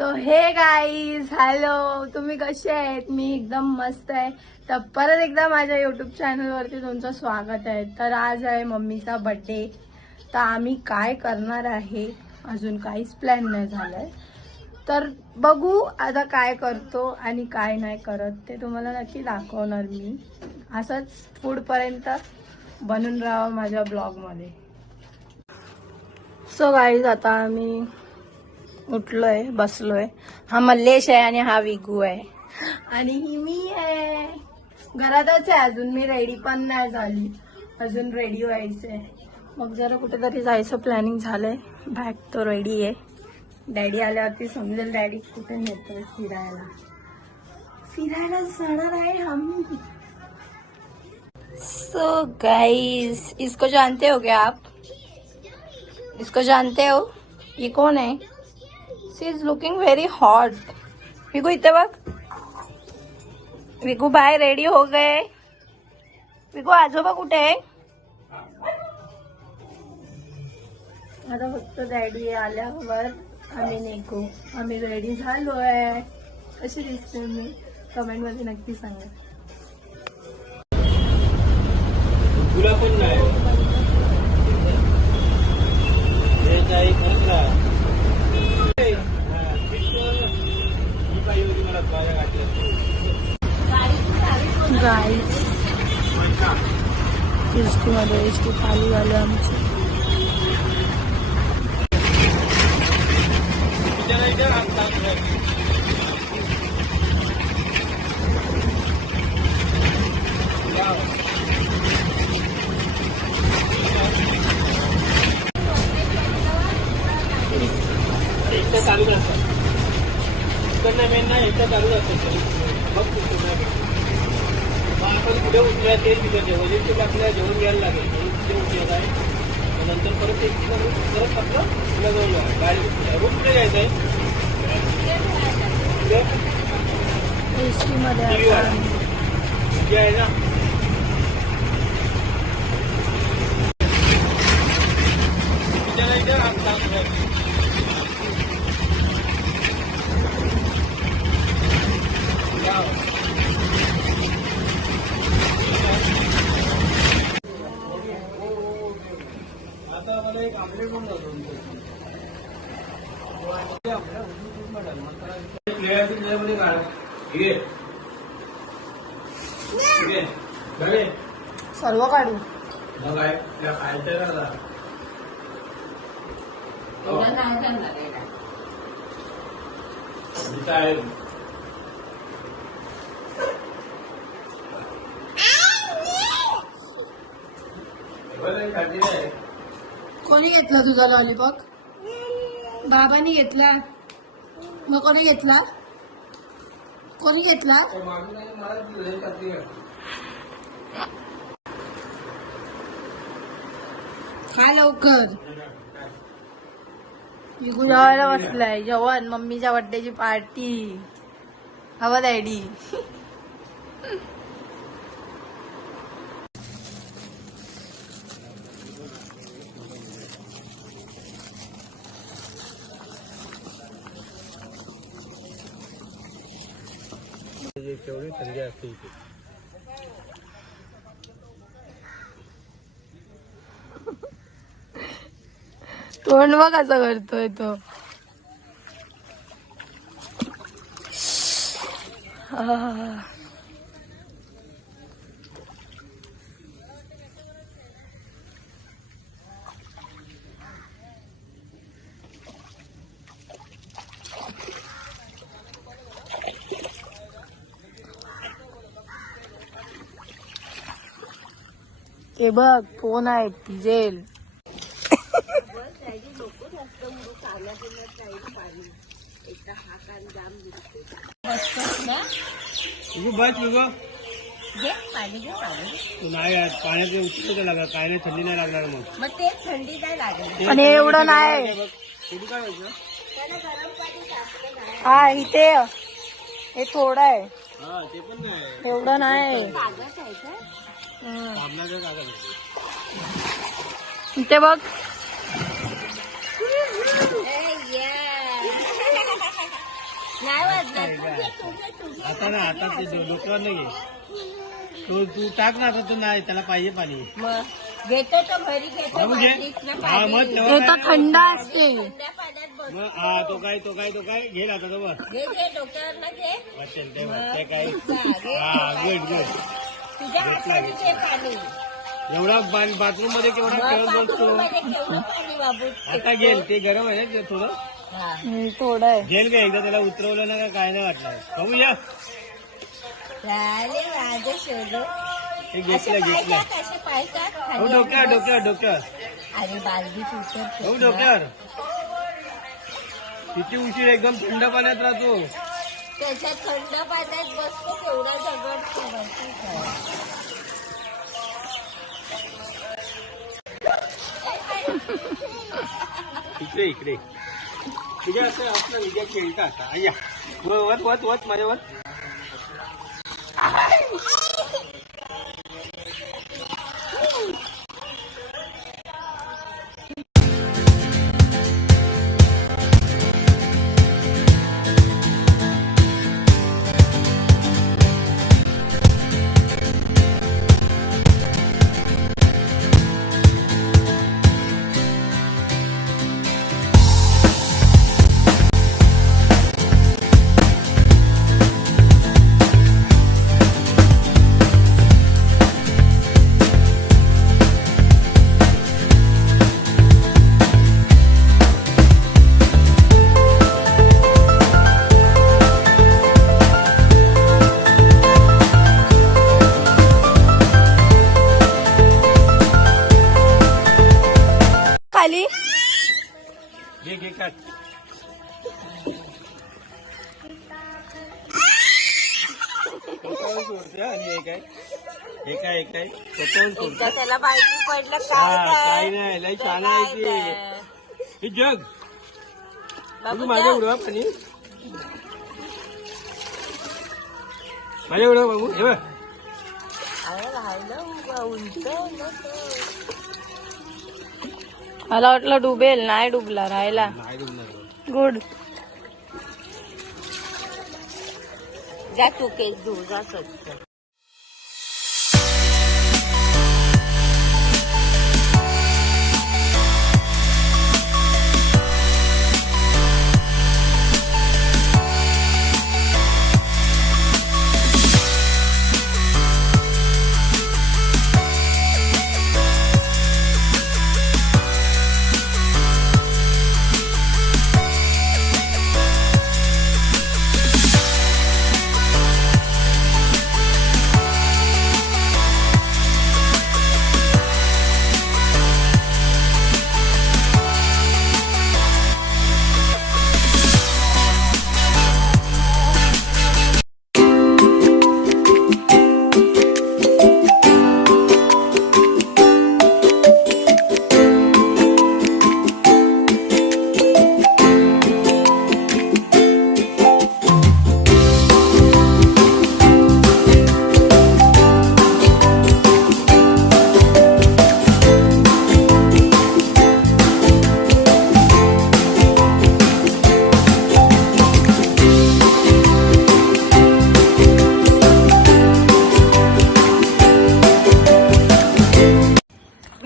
तो हे guys hello, तुम्ही कसे आहेत? मी एकदम मस्त आहे. तर परत एकदा माझ्या युट्यूब चॅनलवरती तुमचं स्वागत आहे. तर आज आहे मम्मीचा बर्थडे. तर आम्ही काय करणार आहे अजून काहीच प्लॅन नाही झालाय. तर बघू आता काय करतो आणि काय नाही करत ते तुम्हाला नक्की दाखवणार मी. असंच पुढपर्यंत बनून राहा माझ्या ब्लॉगमध्ये. सो गाईज आता आम्ही उठलोय, बसलोय. हा मल्लेश आहे आणि हा विगू आहे आणि ही मी आहे. घरातच आहे अजून, मी रेडी पण नाही झाली, अजून रेडी व्हायचंय. मग जरा कुठेतरी जायचं प्लॅनिंग झालंय. बॅग तो रेडी आहे. डॅडी आल्यावरती समजेल डॅडी कुठे नेतोय फिरायला. फिरायला जाणार आहे आम्ही. सो गाइस, इसको जानते हो क्या आप? इसको जानते हो? ये कौन है? शी इज लुकिंग व्हेरी हॉट. विगू इथे बघ. विगू बाय रेडी हो गए. विगू आजोबा कुठे आहे? आता फक्त डॅडी आल्यावर आम्ही निघू. आम्ही रेडी झालोय. कशी दिसते मी? कमेंट मध्ये नक्की सांगा. तुला पण नाही गाईस एसटी मध्ये एसटी खाली झाली आमची. एकटा चालू असतात इकडनं मेन नाही, एकटा चालू असतात. मग आपण कुठे उठल्या ते तिकडे वजीरचे आपल्याला जेवण घ्यायला लागेल. कुठे उठल्यात आहे नंतर परत एक परत आपलं तुला जाऊन गाडी रूम कुठे जायचं आहे? एसटी मध्ये आहे ना. आता मला एक अपडेट होऊन जातो. प्लेयरमध्ये काढ घे घे सर्व काढू. मग काय खायचं का? काय कोणी घेतला तुझा लॉलीपॉप? बाबांनी घेतला. मग कोणी घेतला? कोणी घेतला? खा लवकर. विगू जेवायला बसलाय. जेवण मम्मीच्या बर्थडेची पार्टी. हवं डॅडी. केवढी थंडी असते इथे. तोंड बघ कसं करतोय तो. हे बघ कोण आहे भिजेल. नाही पाण्यात उतरत लागला. काय नाही, थंडी नाही लागणार. मग ते थंडी काय लागेल आणि एवढं नाही. काय व्हायचं? हा इथे हे थोडं आहे. हा ते पण नाही, एवढं नाही. इथे बघ. नाही वाजणार. आता ना आता ते डोक्यावर नाही घे. तू टाक ना आता. तू नाही त्याला पाहिजे पाणी. मग घेतो तो घरी घेतो बाबू घे. बादलीतनं हा मग पाणी. तेव्हा ते तर काय थंड असते. थंड पाण्यात बस. मग हा तो काय घेईल आता तो बघ. घे घे डोक्यावर ना घे. वाटेल ते बघ. ते काय घे, हा गुड गुड. तुझ्या हाताने घे पाणी. एवढा बाथरूम मध्ये केवढा खेळत बसतो. बाथरूममध्ये केवढं पाणी बाबू. आता गेल ते गरम आहे ना ते थोडं. हा. थोडं आहे. गेल का एकदा त्याला उतरवलं ना का काय नाही वाटलं. बघू या झाले माझं शोधू. हे असे घेतलं पाय घेतलं. टाक, असे पाय टाक. हो खाली डोक्यावर बस. डोक्यावर डोक्यावर. अरे बालदीत उतर. हो डोक्यावर. किती उशीर एकदम थंड पाण्यात राहतो. त्याच्या थंड पाण्यात बसतो तेवढा झगडतो. इकडे इकडे तुझ्या असं असलं विद्या खेळता आता. अय्या वत वत वत माझ्यावर. खाली घे घे काट. स्वतःहून सोडते आणि हे काय स्वतःहून सोडते. एकदा त्याला माहिती पडलं हा काय काय नाही लय छान आहे ते. हे जग तू माझ्या उडवा पाणी. माझ्या उडवा बाबू. हे बघ मला वाटलं डुबेल. नाही डुबला. राहिला. नाही डुबणार. गुड. जा तू केस धू जा स्वच्छ.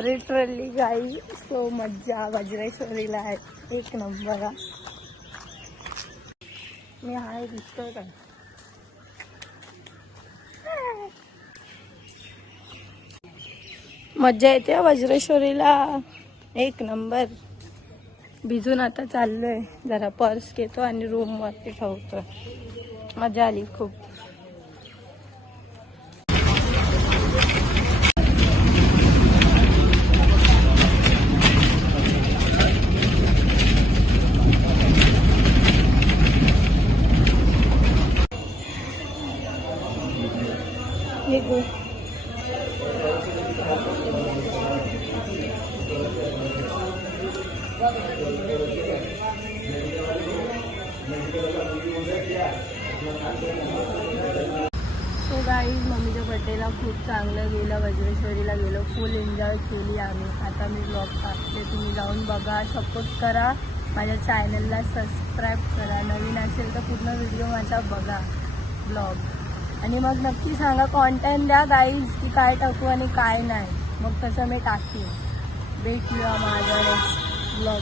लिटरली गाई सो मज्जा. वज्रेश्वरीला आहे. एक नंबर. हा. मी हाय दिसतोय का? मज्जा येते वज्रेश्वरीला. एक नंबर. भिजून आता चाललोय. जरा पर्स घेतो आणि रूम वरती ठेवतो. मजा आली खूप. निघू. सो गाईज मम्मीच्या बर्थडेला खूप चांगलं गेलं. वज्रेश्वरीला गेलो. फुल एन्जॉय केली आम्ही. आता मी ब्लॉग टाकते. तुम्ही जाऊन बघा. सपोर्ट करा. माझ्या चॅनलला सबस्क्राईब करा. नवीन असेल तर पूर्ण व्हिडिओ माझा बघा ब्लॉग. आणि मग नक्की सांगा, कॉन्टेंट द्या गाईज की काय टाकू आणि काय नाही, मग तसं मी टाकेन. भेटूया माझ्या नेक्स्ट ब्लॉग.